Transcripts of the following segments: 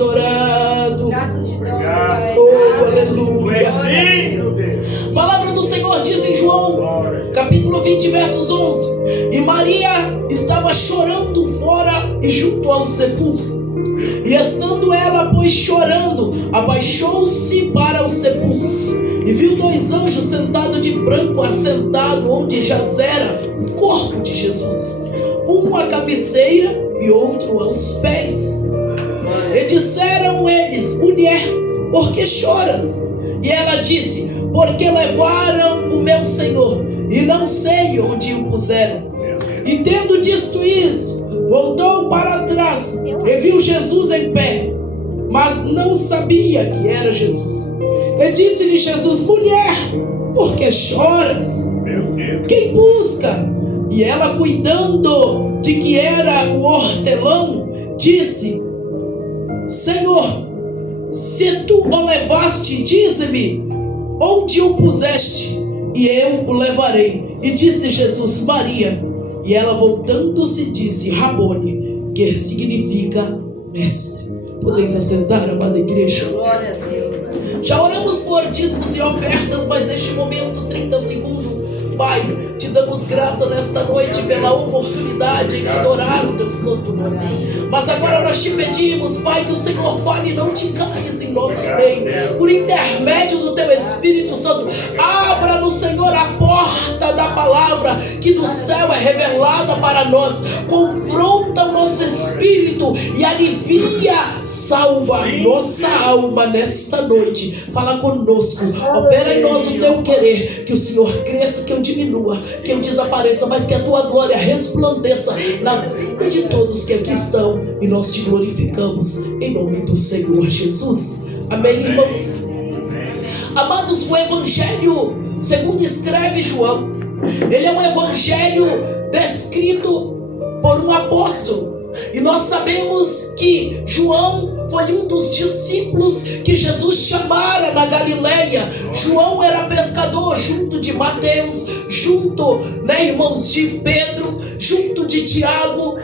adorado. Graças te damos, Pai. Oh, aleluia. Deus. A palavra do Senhor diz em João, capítulo 20, versos 11. E Maria estava chorando fora e junto ao sepulcro. E estando ela, pois, chorando, abaixou-se para o sepulcro. E viu 2 anjos sentados de branco, assentado onde jazera o corpo de Jesus. Um à cabeceira e outro aos pés. E disseram eles: mulher, por que choras? E ela disse: porque levaram o meu Senhor, e não sei onde o puseram. E tendo dito isso, voltou para trás, e viu Jesus em pé, mas não sabia que era Jesus. E disse-lhe Jesus: mulher, por que choras? Quem busca? E ela, cuidando de que era o hortelão, disse: Senhor, se tu o levaste, dize-me onde o puseste, e eu o levarei. E disse Jesus: Maria. E ela, voltando-se, disse: Rabone, que significa mestre. Podeis assentar, amada igreja. Glória a Deus. Já oramos por dízimos e ofertas, mas neste momento, 30 segundos. Pai, te damos graça nesta noite pela oportunidade em adorar o teu santo nome. Mas agora nós te pedimos, Pai, que o Senhor fale e não te cales em nosso meio. Por intermédio do teu Espírito Santo, abra no Senhor a porta da palavra que do céu é revelada para nós. Confronta o nosso espírito e alivia, salva nossa alma nesta noite. Fala conosco, opera em nós o teu querer, que o Senhor cresça, que eu diminua, que eu desapareça, mas que a tua glória resplandeça na vida de todos que aqui estão, e nós te glorificamos em nome do Senhor Jesus. Amém, irmãos? Amados, o evangelho segundo escreve João, ele é um evangelho descrito por um apóstolo. E nós sabemos que João foi um dos discípulos que Jesus chamara na Galileia. João era pescador junto de Mateus, junto, irmãos, de Pedro, junto de Tiago,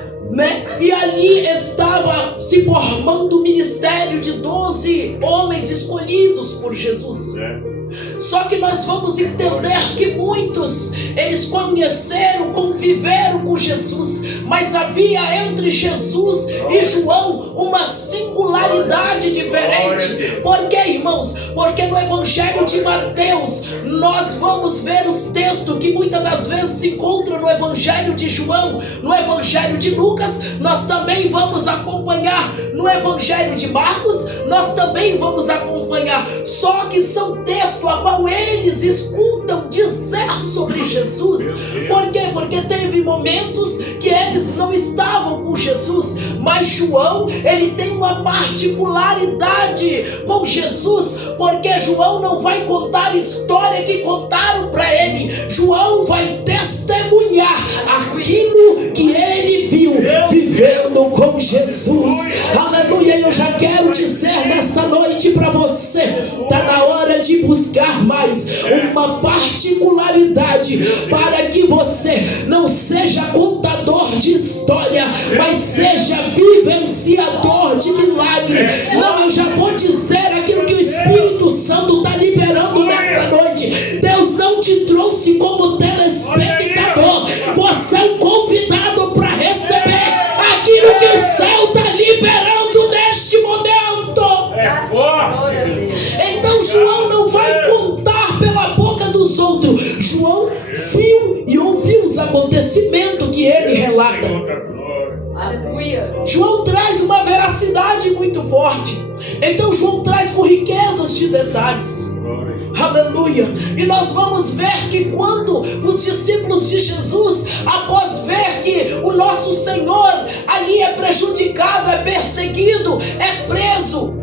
E ali estava se formando o ministério de 12 homens escolhidos por Jesus. Só que nós vamos entender que muitos, eles conheceram, conviveram com Jesus, mas havia entre Jesus e João uma singularidade diferente. Por quê, irmãos? Porque no evangelho de Mateus nós vamos ver os textos que muitas das vezes se encontram no evangelho de João, no evangelho de Lucas, nós também vamos acompanhar no evangelho de Marcos, nós também vamos acompanhar. Só que são textos a qual eles escutam dizer sobre Jesus. Por quê? Porque teve momentos que eles não estavam com Jesus, mas João, ele tem uma particularidade com Jesus, porque João não vai contar a história que contaram para ele. João vai testemunhar aquilo que ele viu vivendo com Jesus. Aleluia. Eu já quero dizer nesta noite para você, está na hora de buscar mais uma particularidade, para que você não seja contador de história, mas seja vivenciador de milagre. Não, eu já vou dizer aquilo que o Espírito Santo está liberando nessa noite. Deus não te trouxe como telespectador, você é um convidado para receber aquilo que o céu está liberando neste momento. Então João não vai contar pela boca dos outros. João viu e ouviu os acontecimentos que ele relata. Aleluia. João traz uma veracidade muito forte. Então João traz com riquezas de detalhes. Aleluia. E nós vamos ver que quando os discípulos de Jesus, após ver que o nosso Senhor ali é prejudicado, é perseguido, é preso,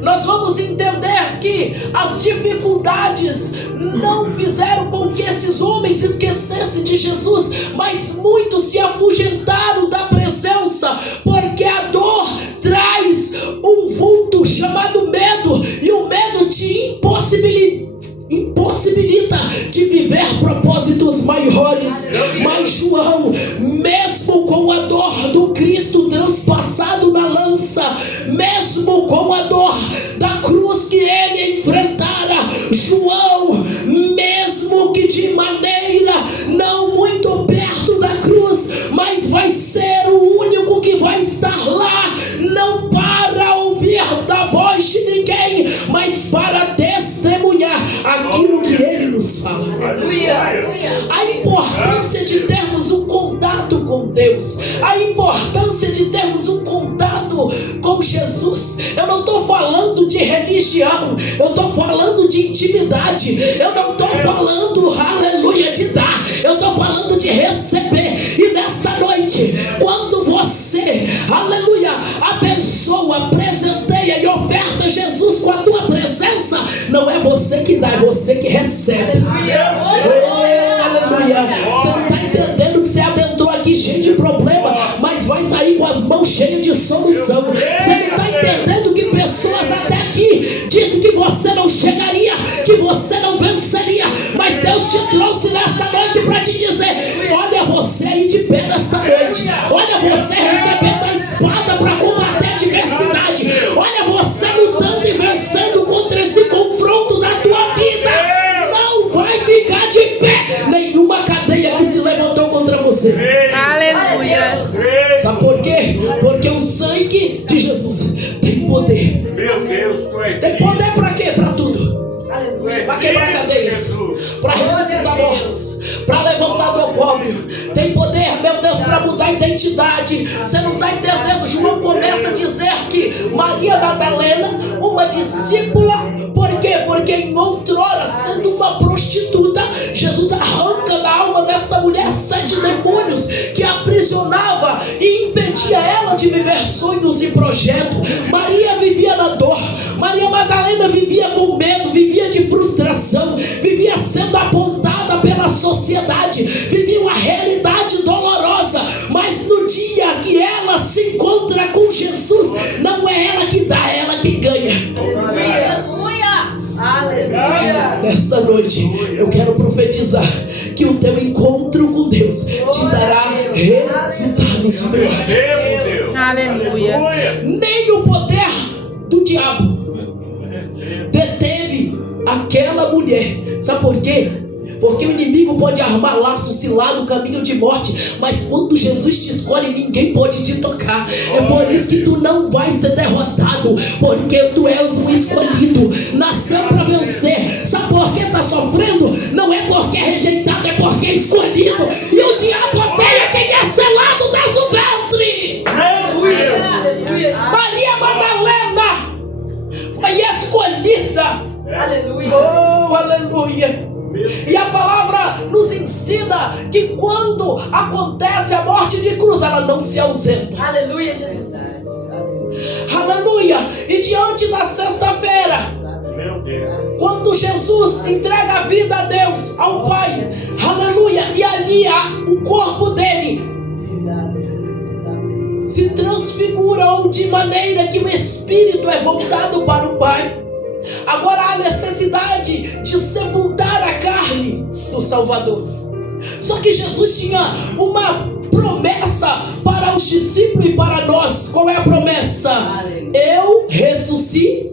nós vamos entender que as dificuldades não fizeram com que esses homens esquecessem de Jesus, mas muitos se afugentaram da presença, porque a dor traz um vulto chamado medo, e o medo te impossibilita de viver propósitos maiores. Mas João, mesmo com a dor do Cristo transpassado na lança, mesmo com a dor da cruz que ele enfrentara, João, mesmo que de maneira não muito perto da cruz, mas vai ser o único que vai estar lá, não para ouvir da voz de ninguém, mas para testemunhar aquilo que ele nos fala. A importância de termos um contato com Deus, a importância de termos um contato com Jesus. Eu não estou falando de religião, eu estou falando de intimidade, eu não estou falando, aleluia, de dar, eu estou falando de receber. E nesta noite, quando você, aleluia, abençoa, presenteia e oferta Jesus com a tua presença, não é você que dá, é você que recebe. Aleluia. Você não está entendendo que você adentrou aqui cheio de problema, mas vai sair com as mãos cheias de solução. Você não está entendendo que pessoas até aqui dizem que você não chegaria, que você não venceria, mas Deus te trouxe nesta noite para te dizer: olha você aí de pé nesta noite, olha você recebendo a espada para combater a adversidade, olha você lutando e vencendo contra esse confronto da tua vida. Não vai ficar de pé nenhuma cadeia que se levantou contra você. Aleluia. Sabe por quê? Porque o sangue de Jesus tem poder. Meu Deus, tu és Tem poder para quê? Para tudo. Para quebrar cadeias, para ressuscitar mortos, para levantar do opróbrio. Tem poder, meu Deus, para mudar a identidade. Você não está entendendo? João começa a dizer que Maria Madalena, uma discípula, por quê? Porque em outrora, sendo uma prostituta, Jesus arranca da alma desta mulher 7 demônios que aprisionava e impedia ela de viver sonhos e projetos. Maria vivia na dor, Maria Madalena vivia com medo, vivia de frustração, vivia sendo apontada pela sociedade, vivia uma realidade dolorosa. Mas no dia que ela se encontra com Jesus, não é ela que dá, é ela que ganha. Aleluia. Nesta noite eu quero profetizar que o teu encontro com Deus te dará resultados de milagre. Aleluia. Nem o poder do diabo deteve aquela mulher. Sabe por quê? Porque o inimigo pode armar laço, cilado, caminho de morte, mas quando Jesus te escolhe, ninguém pode te tocar. É por isso que tu não vai ser derrotado, porque tu és um escolhido, nasceu para vencer. Sabe por que está sofrendo? Não é porque é rejeitado, é porque é escolhido. E o diabo odeia quem é selado desde o ventre. Maria Madalena foi escolhida. Aleluia. Oh, aleluia. E a palavra nos ensina que quando acontece a morte de cruz, ela não se ausenta. Aleluia, Jesus. Aleluia. E diante da sexta-feira, quando Jesus entrega a vida a Deus, ao Pai, aleluia, e ali o corpo dele se transfigura de maneira que o espírito é voltado para o Pai. Agora há necessidade de sepultar a carne do Salvador. Só que Jesus tinha uma promessa para os discípulos e para nós. Qual é a promessa? Eu ressuscito.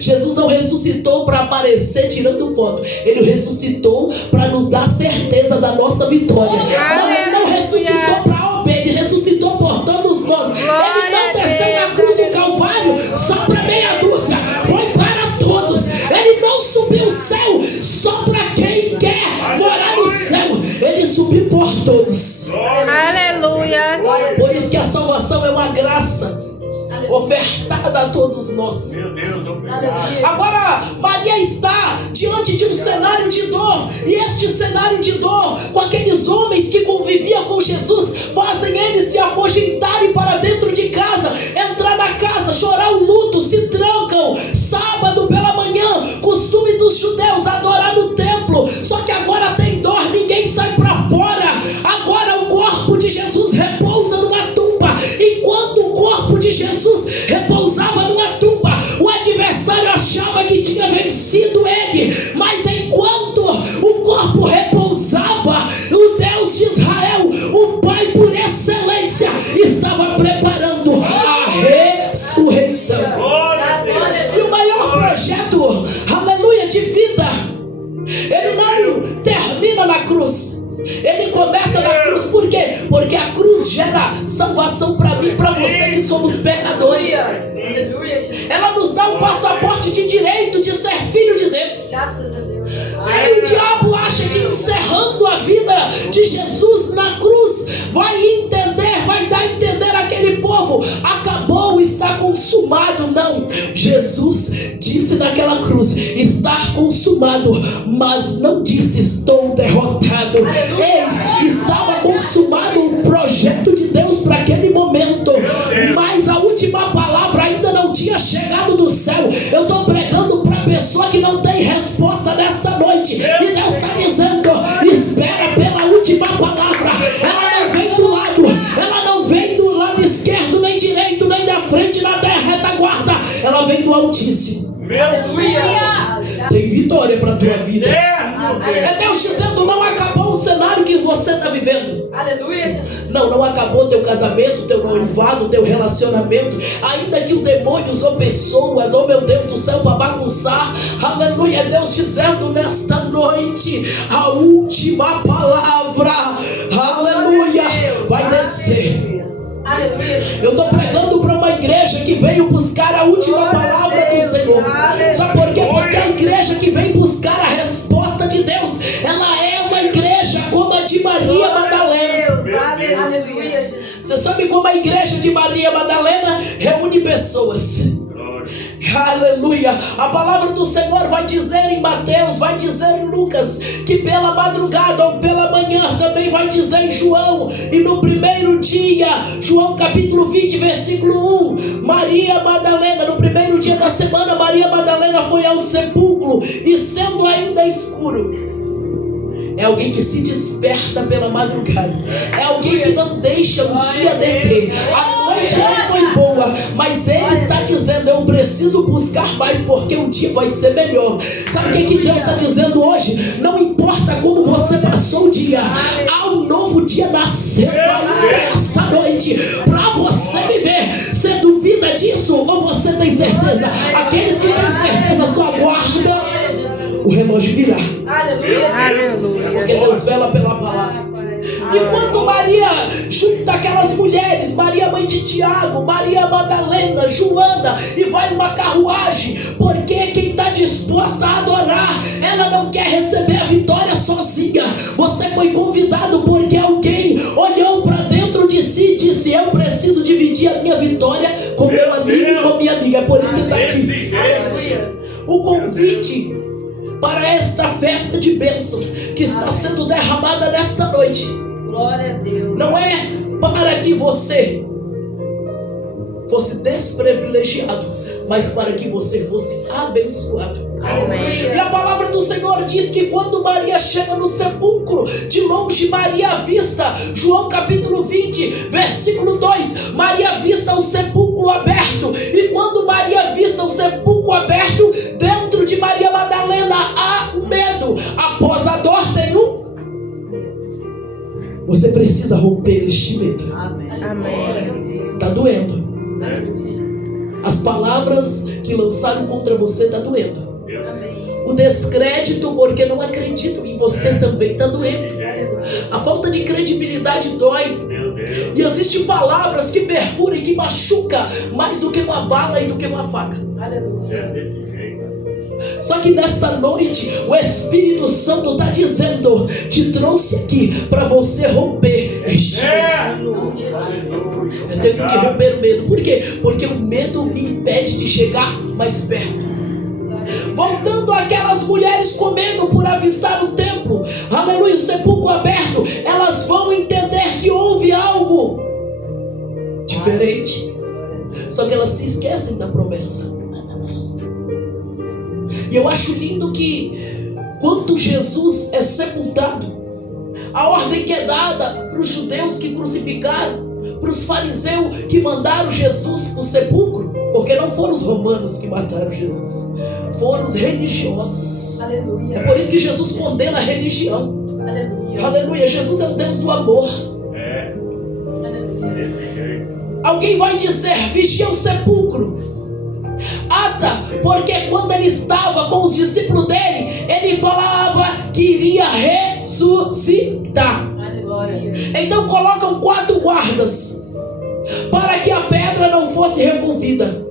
Jesus não ressuscitou para aparecer tirando foto. Ele ressuscitou para nos dar certeza da nossa vitória. Ele não ressuscitou para obter, ele ressuscitou por todos nós. Ele não desceu na cruz do Calvário só para meia dúzia, foi para todos. Ele não subiu o céu só para quem quer morar no céu. Ele subiu por todos. Aleluia. Por isso que a salvação é uma graça ofertada a todos nós. Meu Deus, obrigado. Agora Maria está diante de um cenário de dor, e este cenário de dor, com aqueles homens que conviviam com Jesus, fazem eles se afugentarem para dentro de casa, entrar na casa, chorar o luto, se trancam. Sábado pela manhã, costume dos judeus adorar no templo. Só que agora tem dor, ninguém sai para fora. Agora o corpo de Jesus repousa numa tumba. Enquanto o corpo de Jesus repousava numa tumba, o adversário achava que tinha vencido ele. Mas enquanto o corpo repousava, o Deus de Israel, o Pai por excelência, estava preparando a ressurreição. cruz. Ele começa na cruz, por quê? Porque a cruz gera salvação para mim e para você que somos pecadores. Aleluia, Jesus. Ela nos dá um passaporte de direito de ser filho de Deus. Graças a Deus. Aí o diabo acha que encerrando a vida de Jesus na cruz vai entender, vai dar a entender àquele povo: acabou, está consumado. Não, Jesus disse naquela cruz: está consumado, mas não disse estou derrotado. Ei, estava consumado o projeto de Deus para aquele momento, mas a última palavra ainda não tinha chegado do céu. Eu estou pregando para pessoa que não tem resposta nesta noite, e Deus está dizendo: espera pela última palavra. Ela não vem do lado, ela não vem do lado esquerdo, nem direito, nem da frente, na retaguarda. Ela vem do Altíssimo. Aleluia. Tem vitória para a tua vida. É Deus dizendo: não acabou o cenário que você está vivendo. Aleluia, Jesus. Não acabou teu casamento, teu noivado, teu relacionamento. Ainda que o demônio usou pessoas, oh meu Deus do céu, para bagunçar. Aleluia, Deus dizendo nesta noite: a última palavra, aleluia, vai descer. Aleluia. Eu estou pregando para uma igreja que veio buscar a última palavra do Senhor. Sabe por quê? Porque a igreja que vem buscar a resposta de Deus, ela é uma igreja como a de Maria Madalena. Aleluia, Jesus. Você sabe como a igreja de Maria Madalena reúne pessoas? Aleluia. A palavra do Senhor vai dizer em Mateus, vai dizer em Lucas, que pela madrugada ou pela manhã, também vai dizer em João. E no primeiro dia, João capítulo 20, versículo 1, Maria Madalena, no primeiro dia da semana, Maria Madalena foi ao sepulcro, e sendo ainda escuro. É alguém que se desperta pela madrugada. É alguém que não deixa o dia deter. A noite não foi boa, mas ele está dizendo: eu preciso buscar mais, porque o dia vai ser melhor. Sabe o que Deus está dizendo hoje? Não importa como você passou o dia, há um novo dia nascendo ainda esta noite para você viver. Você duvida disso ou você tem certeza? Aqueles que têm certeza, só aguarda. O relógio virá. Aleluia. Porque Deus vela pela palavra. E quando Maria junta aquelas mulheres, Maria mãe de Tiago, Maria Madalena, Joana, e vai uma carruagem, porque quem está disposta a adorar, ela não quer receber a vitória sozinha. Você foi convidado porque alguém olhou para dentro de si e disse: eu preciso dividir a minha vitória com meu amigo e com minha amiga. É por isso que você está aqui. Aleluia. O convite para esta festa de bênção que está sendo derramada nesta noite, Glória a Deus. não é para que você fosse desprivilegiado, mas para que você fosse abençoado. Aleluia. E a palavra do Senhor diz que quando Maria chega no sepulcro, de longe Maria avista, João capítulo 20, versículo 2, Maria avista o sepulcro aberto. E quando Maria avista o sepulcro aberto, dentro de Maria Madalena há o medo. Após a dor tem um. Você precisa romper este medo. Amém. Está doendo. As palavras que lançaram contra você está doendo. O descrédito porque não acreditam em você também está doendo. A falta de credibilidade dói. E existem palavras que perfuram e que machucam mais do que uma bala e do que uma faca. Só que nesta noite o Espírito Santo está dizendo: te trouxe aqui para você romper este medo. Eu tenho que romper o medo. Por quê? Porque o medo me impede de chegar mais perto. Voltando àquelas mulheres com medo por avistar o templo, aleluia, o sepulcro aberto, elas vão entender que houve algo diferente. Só que elas se esquecem da promessa. E eu acho lindo que quando Jesus é sepultado, a ordem que é dada para os judeus que crucificaram, para os fariseus que mandaram Jesus para o sepulcro, porque não foram os romanos que mataram Jesus, foram os religiosos. Aleluia. É por isso que Jesus condena a religião. Aleluia. Aleluia. Jesus é o Deus do amor. Aleluia. Desse jeito. Alguém vai dizer: vigia o sepulcro. Ata, porque quando ele estava com os discípulos dele, ele ele falava que iria ressuscitar. Então colocam 4 guardas para que a pedra não fosse removida.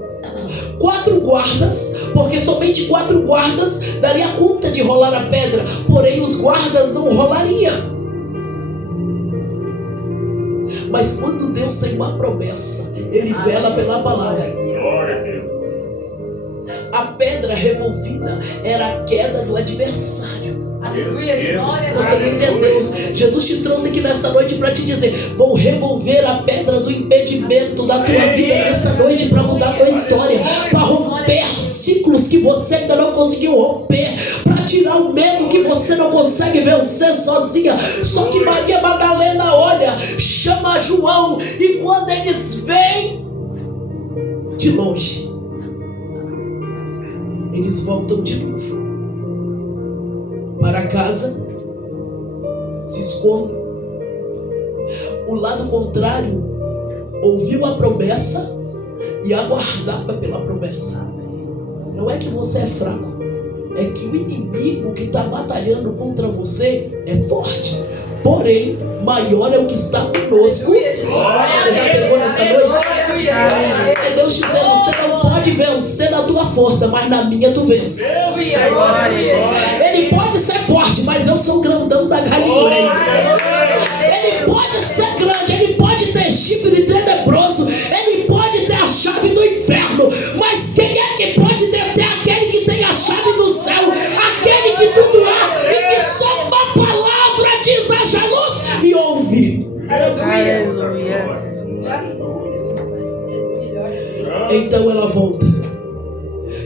4 guardas, porque somente 4 guardas daria conta de rolar a pedra, porém os guardas não rolariam. Mas quando Deus tem uma promessa, Ele vela pela palavra. Glória a Deus. A pedra removida era a queda do adversário. Você não entendeu? Jesus te trouxe aqui nesta noite para te dizer: vou revolver a pedra do impedimento da tua vida nesta noite, para mudar a tua história, para romper ciclos que você ainda não conseguiu romper, para tirar o medo que você não consegue vencer sozinha. Só que Maria Madalena olha, chama João, e quando eles vêm de longe, eles voltam de novo para casa, se escondem. O lado contrário ouviu a promessa e aguardava pela promessa. Não é que você é fraco, é que o inimigo que está batalhando contra você é forte, porém maior é o que está conosco. Você já pegou nessa noite? É Deus dizendo: você não pode vencer na tua força, mas na minha tu vence. Ele pode ser forte, mas eu sou o grandão da Galileia. Ele pode ser grande, ele pode ter chifre tenebroso, ele pode ter a chave do inferno, mas quem é que pode deter aquele que tem a chave do céu, aquele que tudo há e que só uma palavra diz: haja luz, e ouve. Aleluia. Então ela volta,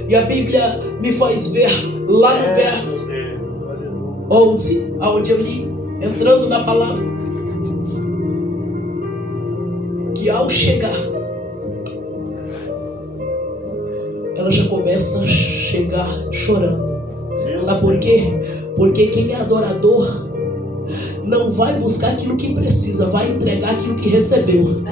e a Bíblia me faz ver lá no verso 11, aonde eu li, entrando na palavra, que ao chegar, ela já começa a chegar chorando. Sabe por quê? Porque quem é adorador não vai buscar aquilo que precisa, vai entregar aquilo que recebeu.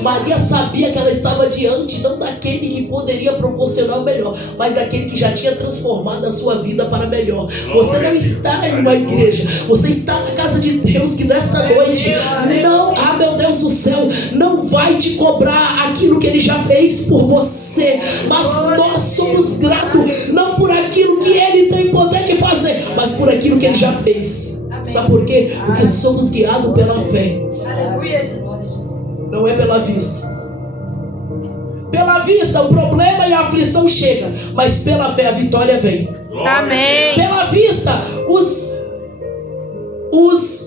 Maria sabia que ela estava diante não daquele que poderia proporcionar o melhor, mas daquele que já tinha transformado a sua vida para melhor. Você não está em uma igreja, você está na casa de Deus, que nesta noite não, meu Deus do céu, não vai te cobrar aquilo que Ele já fez por você, mas nós somos gratos não por aquilo que Ele tem poder de fazer, mas por aquilo que Ele já fez. Sabe por quê? Porque somos guiados pela fé. Aleluia, Jesus. Não é pela vista. Pela vista o problema e a aflição chega, mas pela fé a vitória vem. Amém. Pela vista os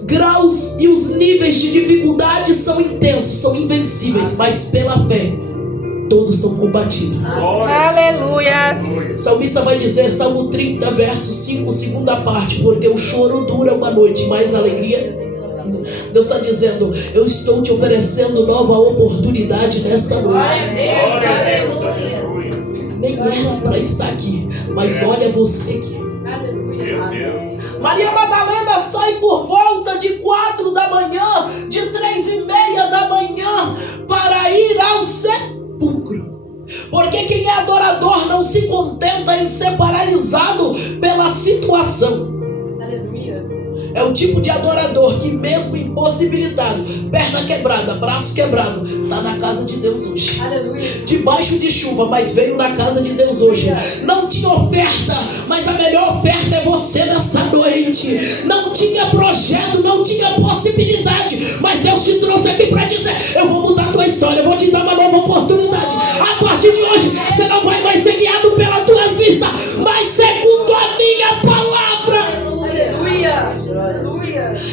graus e os níveis de dificuldade são intensos, são invencíveis, mas pela fé todos são combatidos. Aleluia. O salmista vai dizer, Salmo 30, verso 5, segunda parte: porque o choro dura uma noite, mas a alegria. Deus está dizendo: eu estou te oferecendo nova oportunidade nesta noite. Nem era para estar aqui, mas olha você aqui. Maria Madalena sai por volta de 4 da manhã, de 3:30 da manhã, para ir ao sepulcro. Porque quem é adorador não se contenta em ser paralisado pela situação. É o tipo de adorador que, mesmo impossibilitado, perna quebrada, braço quebrado, está na casa de Deus hoje. Aleluia. Debaixo de chuva, mas veio na casa de Deus hoje. Não tinha oferta, mas a melhor oferta é você nesta noite. Não tinha projeto, não tinha possibilidade, mas Deus te trouxe aqui para dizer: eu vou mudar a tua história, eu vou te dar uma nova oportunidade. A partir de hoje, você não vai mais ser guiado pelas tuas vistas, mas segundo a minha palavra. Aleluia.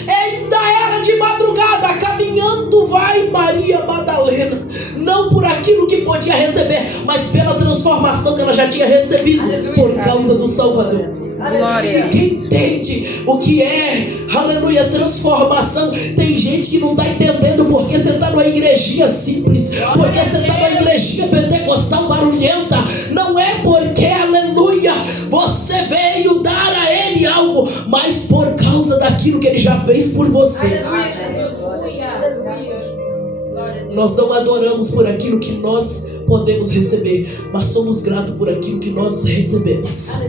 Ainda era de madrugada, caminhando vai Maria Madalena, não por aquilo que podia receber, mas pela transformação que ela já tinha recebido. Aleluia. Por causa do Salvador. Glória. E quem entende o que é, aleluia, transformação, tem gente que não está entendendo porque você está numa igrejinha simples, porque você está numa igrejinha pentecostal barulhenta. Não é porque, aleluia, você veio dar a Ele algo, mas por causa daquilo que Ele já fez por você. Aleluia, Jesus. Aleluia. Nós não adoramos por aquilo que nós podemos receber, mas somos gratos por aquilo que nós recebemos.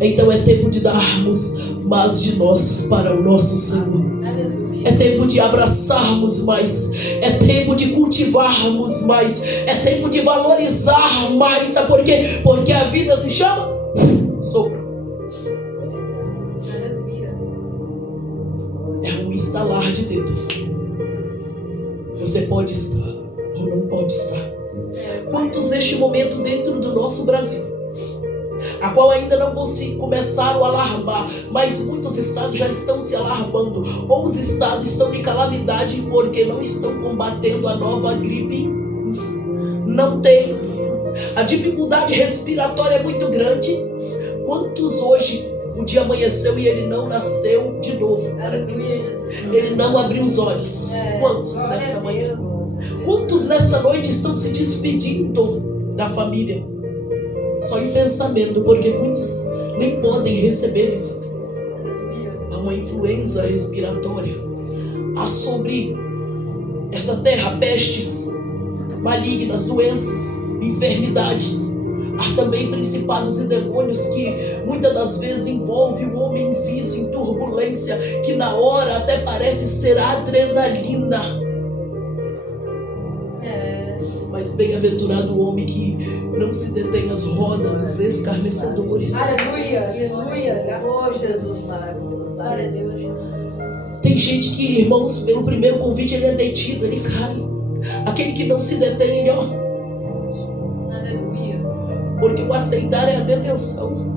Então é tempo de darmos mais de nós para o nosso Senhor. É tempo de abraçarmos mais. É tempo de cultivarmos mais. É tempo de valorizar mais. Sabe por quê? Porque a vida se chama sopro. É um estalar de dedo. Você pode estar ou não pode estar. Quantos neste momento dentro do nosso Brasil, a qual ainda não começaram a alarmar, mas muitos estados já estão se alarmando, ou os estados estão em calamidade porque não estão combatendo a nova gripe? Não tem. A dificuldade respiratória é muito grande. Quantos hoje o dia amanheceu e ele não nasceu de novo para Cristo? Ele não abriu os olhos. Quantos nesta manhã? Quantos nesta noite estão se despedindo da família? Só em pensamento, porque muitos nem podem receber visita. Há uma influenza respiratória. Há sobre essa terra pestes malignas, doenças, enfermidades. Há também principados e demônios que muitas das vezes envolvem o homem em vício, em turbulência, que na hora até parece ser adrenalina. Mas bem-aventurado o homem que não se detém às rodas dos escarnecedores. Aleluia, aleluia. Oh, Jesus, maravilhoso. Glória a Deus, Jesus. Tem gente que, irmãos, pelo primeiro convite ele é detido, ele cai. Aquele que não se detém, ele ó. Aleluia. Porque o aceitar é a detenção.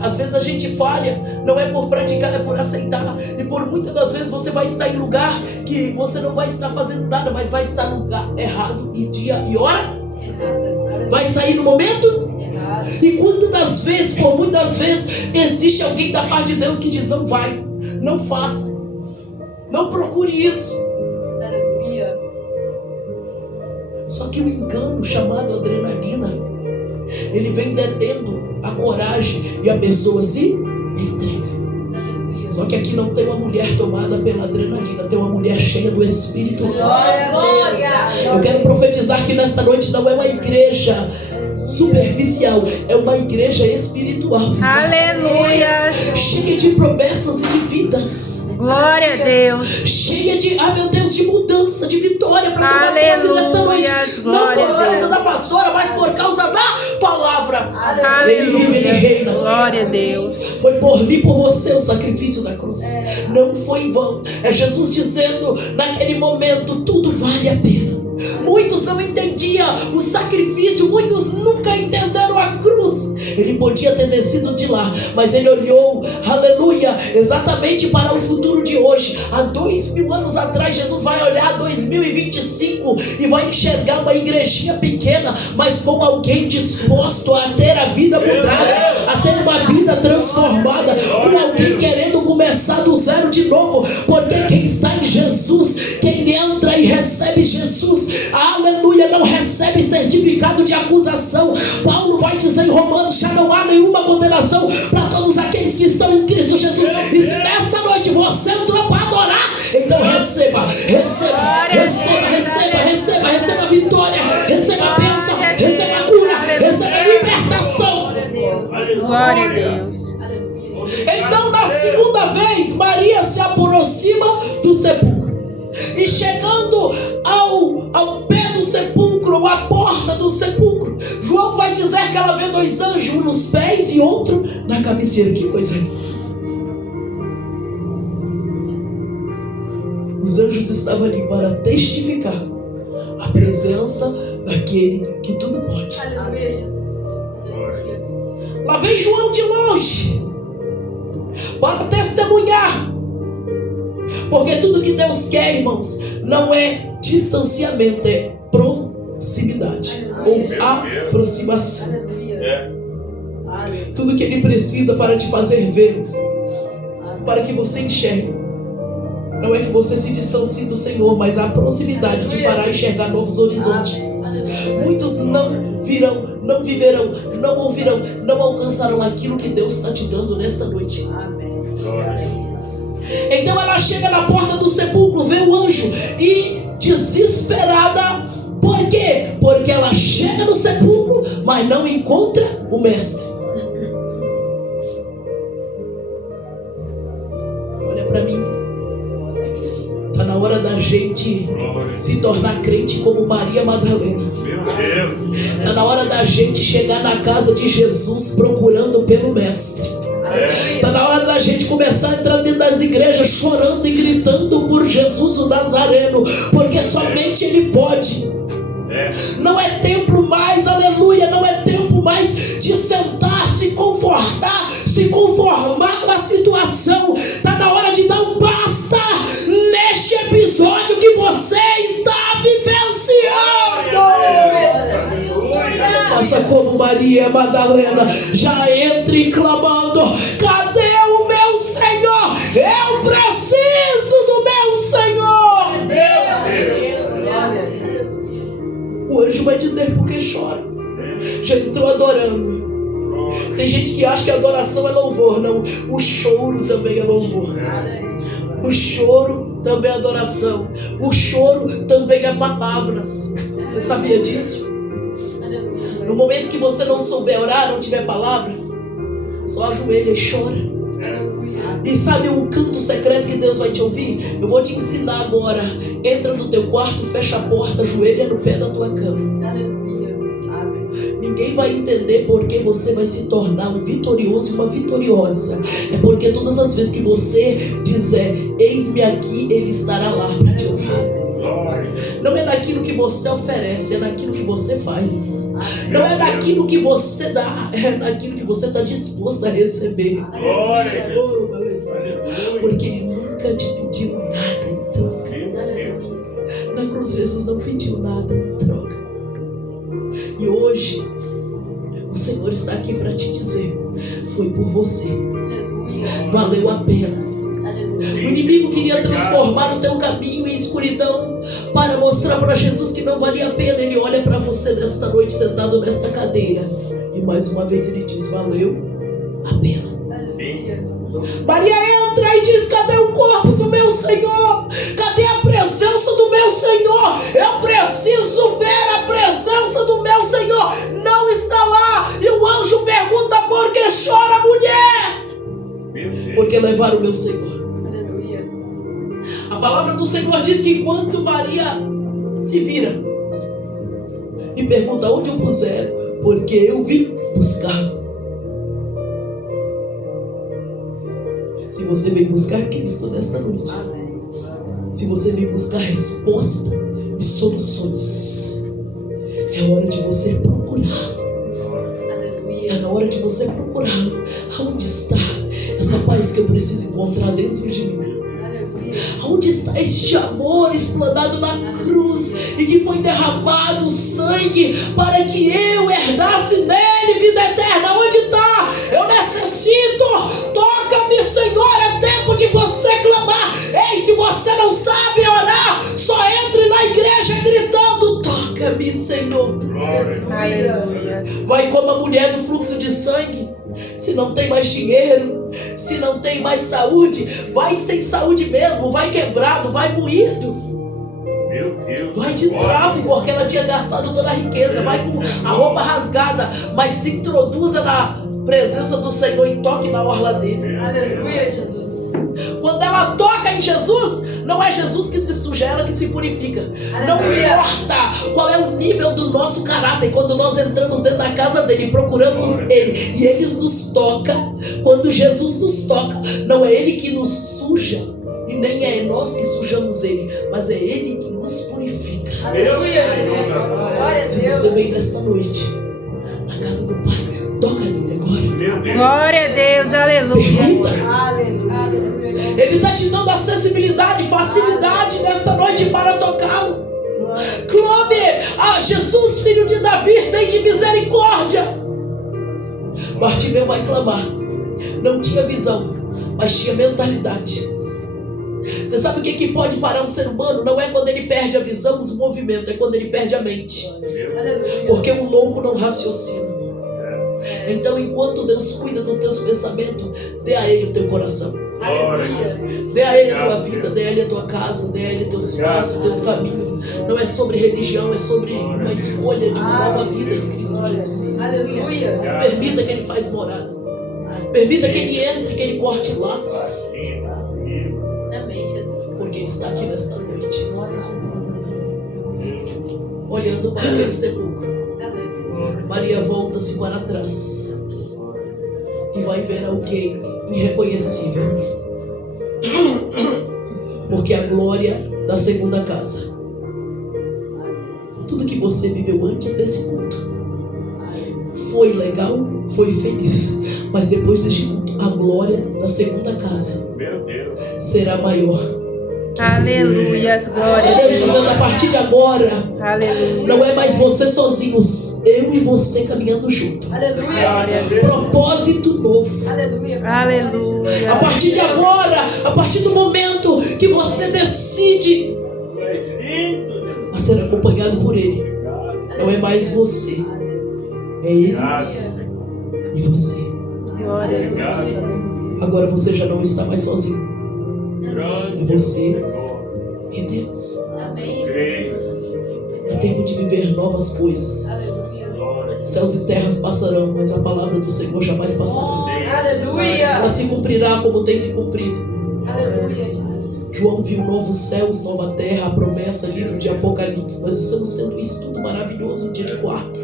Às vezes a gente falha, não é por praticar, é por aceitar. E por muitas das vezes você vai estar em lugar que você não vai estar fazendo nada, mas vai estar no lugar errado, em dia e hora. Vai sair no momento. E quantas das vezes, por muitas vezes, existe alguém da parte de Deus que diz: não vai, não faça, não procure isso. Aleluia. Só que o engano chamado adrenalina, ele vem detendo a coragem e a pessoa se entrega. Só que aqui não tem uma mulher tomada pela adrenalina, tem uma mulher cheia do Espírito Santo. Eu quero profetizar que nesta noite não é uma igreja superficial, é uma igreja espiritual. Aleluia. Cheia de promessas e de vidas. Glória a Deus. Cheia de, meu Deus, de mudança, de vitória para tomar posse nesta noite. Não por causa da pastora, mas por causa da palavra. Ele vive, ele reina. Glória a Deus. Foi por mim, por você o sacrifício da cruz. Não foi em vão. É Jesus dizendo naquele momento: tudo vale a pena. Muitos não entendiam o sacrifício, muitos nunca entenderam a cruz. Ele podia ter descido de lá, mas ele olhou, aleluia, exatamente para o futuro de hoje. Há 2000 anos atrás, Jesus vai olhar 2025 e vai enxergar uma igrejinha pequena, mas com alguém disposto a ter a vida mudada, a ter uma vida transformada, com alguém querendo começar do zero de novo. Porque quem está em Jesus, quem entra e recebe Jesus, aleluia, não recebe certificado de acusação. Paulo vai dizer em Romanos: já não há nenhuma condenação para todos aqueles que estão em Cristo Jesus. E se nessa noite você entrou para adorar, então receba a vitória, receba a bênção, receba a cura, receba a libertação. Glória a Deus. Então na segunda vez Maria se aproxima do sepulcro. E chegando ao pé do sepulcro, à porta do sepulcro, João vai dizer que ela vê 2 anjos, um nos pés e outro na cabeceira. Que coisa! Os anjos estavam ali para testificar a presença daquele que tudo pode. Aleluia, Jesus. Lá vem João de longe para testemunhar. Porque tudo que Deus quer, irmãos, não é distanciamento, é proximidade ou aproximação. Tudo que Ele precisa para te fazer ver, para que você enxergue, não é que você se distancie do Senhor, mas a proximidade te fará enxergar novos horizontes. Muitos não virão, não viverão, não ouvirão, não alcançarão aquilo que Deus está te dando nesta noite. Então ela chega na porta do sepulcro, vê o anjo e desesperada. Por quê? Porque ela chega no sepulcro, mas não encontra o mestre. gente se tornar crente como Maria Madalena. Meu Deus. Está na hora da gente chegar na casa de Jesus procurando pelo Mestre. Está na hora da gente começar a entrar dentro das igrejas chorando e gritando por Jesus o Nazareno, porque somente Ele pode. Não é tempo mais, aleluia, não é tempo mais de sentar, se confortar, se conformar com a situação. Está na hora de dar um basta neste episódio que você está vivenciando. Faça como Maria Madalena, já entre clamando: cadê o meu Senhor? Eu preciso do meu Senhor. O anjo vai dizer: por que choras? Já entrou adorando. Tem gente que acha que a adoração é louvor. Não, o choro também é louvor. O choro também é adoração. O choro também é palavras. Você sabia disso? No momento que você não souber orar, não tiver palavra, só ajoelha e chora. E sabe o canto secreto que Deus vai te ouvir? Eu vou te ensinar agora. Entra no teu quarto, fecha a porta, ajoelha no pé da tua cama. Ninguém vai entender porque você vai se tornar um vitorioso e uma vitoriosa. É porque todas as vezes que você dizer: eis-me aqui, Ele estará lá para te ouvir. Não é naquilo que você oferece, é naquilo que você faz. Não é naquilo que você dá, é naquilo que você está disposto a receber. Porque Ele nunca te pediu nada em troca. Na cruz Jesus não pediu nada em troca. E hoje o Senhor está aqui para te dizer: foi por você, valeu a pena. O inimigo queria transformar o teu caminho em escuridão para mostrar para Jesus que não valia a pena. Ele olha para você nesta noite sentado nesta cadeira e mais uma vez ele diz: valeu a pena. Maria entra e diz: cadê o corpo do meu Senhor? Cadê a presença do meu Senhor? Eu preciso ver a presença do meu Senhor. Não está lá. E o anjo pergunta: por que chora, mulher? Porque levaram o meu Senhor. A palavra do Senhor diz que enquanto Maria se vira e pergunta: onde o puseram? Porque eu vim buscar. Se você vem buscar Cristo nesta noite, se você vem buscar resposta e soluções, é hora de você procurar. É na hora de você procurar. Aonde está essa paz que eu preciso encontrar dentro de mim? Aonde está este amor explanado na cruz e que foi derramado sangue para que eu herdasse nele vida eterna? Onde está? Eu necessito. Toca-me, Senhor. É tempo de você clamar. Ei, se você não sabe orar, só entre na igreja gritando: toca-me, Senhor. Aleluia. Vai como a mulher do fluxo de sangue. Se não tem mais dinheiro, se não tem mais saúde, vai sem saúde mesmo, vai quebrado, vai moído. Meu Deus. Vai de trapo, porque ela tinha gastado toda a riqueza. Vai com a roupa rasgada, mas se introduza na presença do Senhor e toque na orla dele. Aleluia, Jesus. Quando ela toca em Jesus, não é Jesus que se suja, é ela que se purifica. Não importa qual é o nível do nosso caráter. Quando nós entramos dentro da casa dele, procuramos ele e ele nos toca. Quando Jesus nos toca, não é ele que nos suja e nem é nós que sujamos ele, mas é ele que nos purifica. Aleluia, Jesus. Se você vem nesta noite na casa do Pai, toca nele agora. Glória a Deus, aleluia. Permita. Aleluia. Ele está te dando acessibilidade, facilidade nesta noite para tocá-lo. Clame a Jesus, filho de Davi, tem de misericórdia. Bartimeu vai clamar. Não tinha visão, mas tinha mentalidade. Você sabe o que pode parar um ser humano? Não é quando ele perde a visão, os movimentos, é quando ele perde a mente. Porque um louco não raciocina. Então, enquanto Deus cuida dos teus pensamentos, dê a Ele o teu coração. Dê a Ele a tua vida, dê a Ele a tua casa, dê a Ele teus passos, teus caminhos. Não é sobre religião, é sobre uma escolha de uma nova vida em Cristo Jesus. Aleluia. Permita que Ele faz morada. Permita que Ele entre, que Ele corte laços. Amém, Jesus. Porque Ele está aqui nesta noite. olhando para aquele sepulcro. Maria volta-se para trás e vai ver alguém irreconhecível, porque a glória da segunda casa, tudo que você viveu antes desse culto foi legal, foi feliz, mas depois deste culto, a glória da segunda casa será maior. Aleluias, glória a Deus Deus. dizendo, a partir de agora, Aleluia. não é mais você sozinhos, eu e você caminhando junto. Aleluia. Propósito novo. Aleluia. Aleluia. A partir de agora, a partir do momento que você decide a ser acompanhado por Ele, não é mais você, é Ele e você. Glória a Deus. Agora você já não está mais sozinho, é você e Deus. Amém. É tempo de viver novas coisas. Aleluia. Céus e terras passarão, mas a palavra do Senhor jamais passará. Aleluia. Ela se cumprirá como tem se cumprido. Aleluia. João viu novos céus, nova terra, a promessa, livro de Apocalipse. Nós estamos tendo isso tudo maravilhoso no dia de quarta.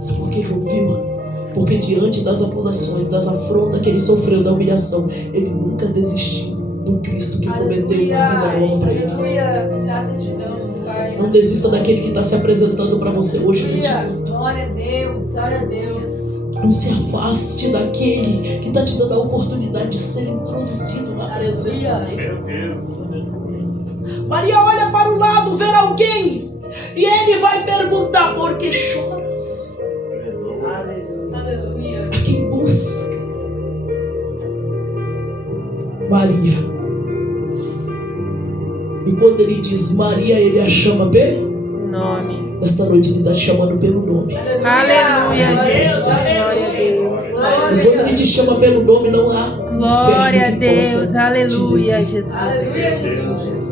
Sabe por que João viu? Porque diante das acusações, das afrontas que ele sofreu, da humilhação, ele nunca desistiu do Cristo que prometeu uma vida nova para ele. Aleluia. Graças te damos, Pai. Não desista daquele que está se apresentando para você hoje neste culto. Glória a Deus. Glória a Deus. Não se afaste daquele que está te dando a oportunidade de ser introduzido na presença dele. Maria olha para o lado, ver alguém, e ele vai perguntar: por que choras? Aleluia. A quem busca? Maria. E quando ele diz Maria, ele a chama pelo Nome. Nesta noite ele está te chamando pelo nome. Aleluia, Jesus. Glória a Deus. E quando ele te chama pelo nome, não há Glória a inferno que possa Deus. te Aleluia, deter. Jesus. Aleluia, Jesus.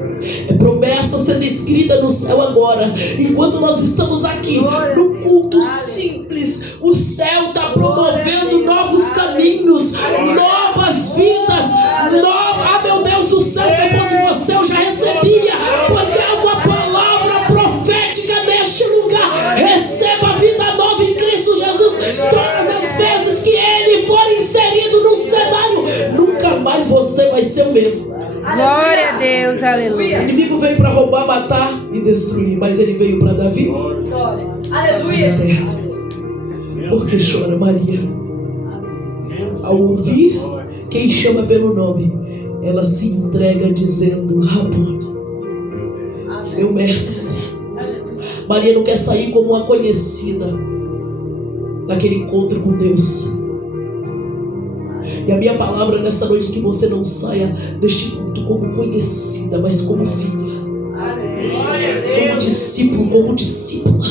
É promessa sendo escrita no céu agora. Enquanto nós estamos aqui no culto simples, o céu está promovendo novos caminhos, novas vidas, Ah, meu Deus do céu, se eu fosse você, eu já recebia, porque há uma palavra profética neste lugar. Receba a vida nova em Cristo Jesus. Todas as vezes que Ele for inserido no cenário, nunca mais você vai ser o mesmo. Glória a Deus. O Aleluia. inimigo veio para roubar, matar e destruir, mas ele veio para dar vida Glória. à Aleluia. terra. Por que chora Maria? Ao ouvir quem chama pelo nome, ela se entrega dizendo: Rabone, meu mestre. Maria não quer sair como uma conhecida daquele encontro com Deus. E a minha palavra nessa noite é que você não saia deste culto como conhecida, mas como filha, como discípulo, como discípula.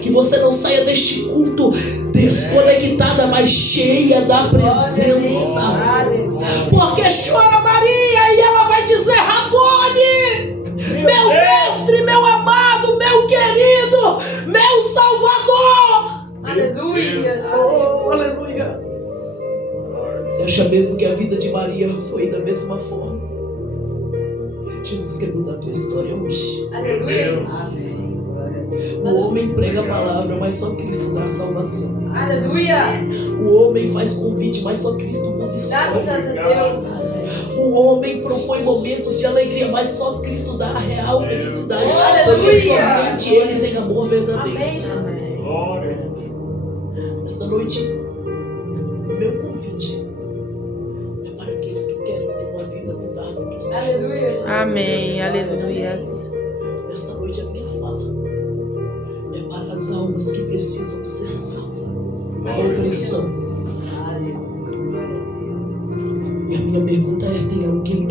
Que você não saia deste culto desconectada, mas cheia da presença. Porque chora Maria e ela vai dizer: Rabone, meu mestre, meu amado, meu querido, meu Salvador. Aleluia. Oh, aleluia. Você acha mesmo que a vida de Maria foi da mesma forma? Jesus quer mudar a tua história hoje. Aleluia. O homem prega a palavra, mas só Cristo dá a salvação. Aleluia. O homem faz convite, mas só Cristo muda a Graças história. a Deus. O homem propõe momentos de alegria, mas só Cristo dá a real felicidade. Aleluia. Porque somente Ele tem amor verdadeiro. Amém, Jesus. Esta noite, meu convite é para aqueles que querem ter uma vida mudada em Cristo Jesus. Aleluia. Amém. Aleluia. Esta noite a minha fala é para as almas que precisam ser salvas da opressão. E a minha pergunta é: tem alguém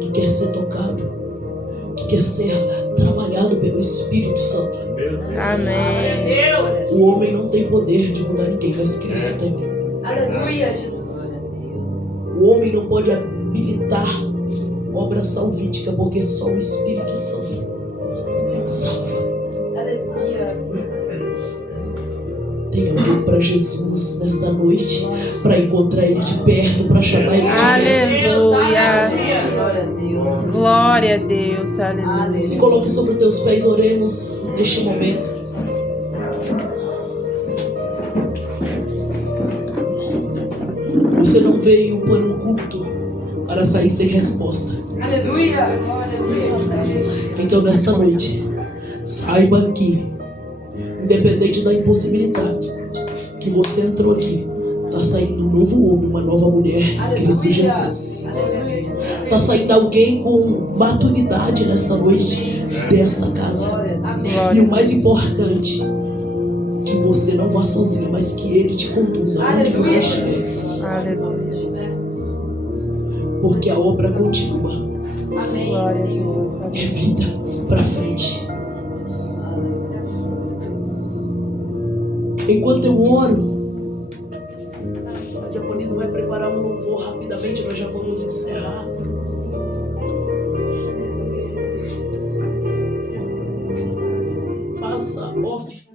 que quer ser tocado, que quer ser trabalhado pelo Espírito Santo? Amém. O homem não tem poder de mudar ninguém, mas Cristo tem. Aleluia, Jesus. O homem não pode habilitar obra salvítica, porque só o Espírito Santo salva. Aleluia. Tem alguém para Jesus nesta noite, para encontrar Ele de perto, para chamar Ele de bênção. Aleluia. Glória a Deus. Glória a Deus. Se Aleluia. coloque sobre os teus pés, oremos neste momento. Você não veio para um culto para sair sem resposta. Aleluia. Então, nesta noite, saiba que, independente da impossibilidade que você entrou aqui, está saindo um novo homem, uma nova mulher, Cristo Jesus. Está saindo alguém com maturidade nesta noite desta casa. E o mais importante, que você não vá sozinho, mas que Ele te conduza onde você estiver. Aleluia. Porque a obra continua. Glória a Deus. É vida para frente. Enquanto eu oro, a diaconisa vai preparar um louvor rapidamente, nós já vamos encerrar. Faça off